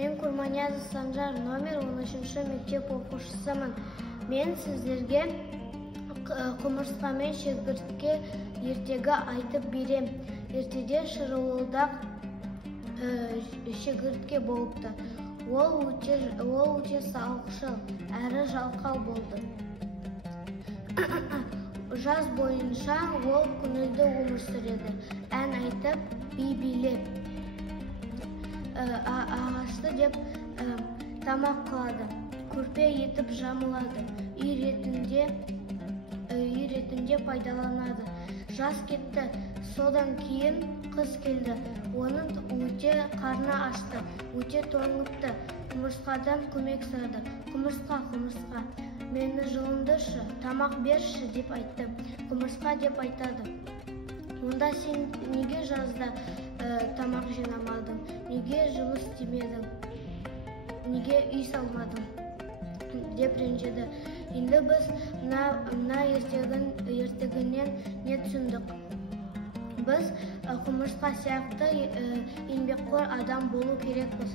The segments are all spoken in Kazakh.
Мен Курманиязов Санжар, номер 13 мектеп оқушысымын. Мен сіздерге құмырсқа мен шегіртке ертегі айтып берем. Ертеде шырылдақ шегіртке болыпты. Ол өте салқыншыл әрі жалқау болды. Жаз бойынша ол күнелді өмір сүреді. Ән айтып, би билеп, ағашты деп тамақ қылады, көрпе етіп жамылады, үй ретінде пайдаланады. Жаз кетті, содан кейін қыс келді. Оның өте қарны ашты, өте тоңыпты. Құмырсқадан көмек сұрады. Құмырсқа, мені жылындыршы, тамақ берші деп айтты. Құмырсқа деп айтады. Онда сен неге жазда тамақ жинамадың? Неге жұмыс істемедің? Неге үй салмадың? Деп ренжіді. Енді біз мына ертегінен не түсіндік? Біз құмырсқа сияқты еңбекқор адам болу керекпіз.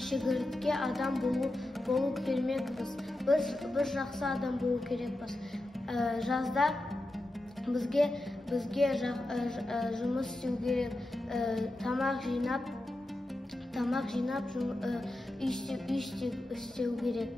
Шегіртке адам болу керекпіз. Біз жақсы адам болу керекпіз. Жазда бізге жұмыс істеу керек, тамақ жинап үй істеу керек.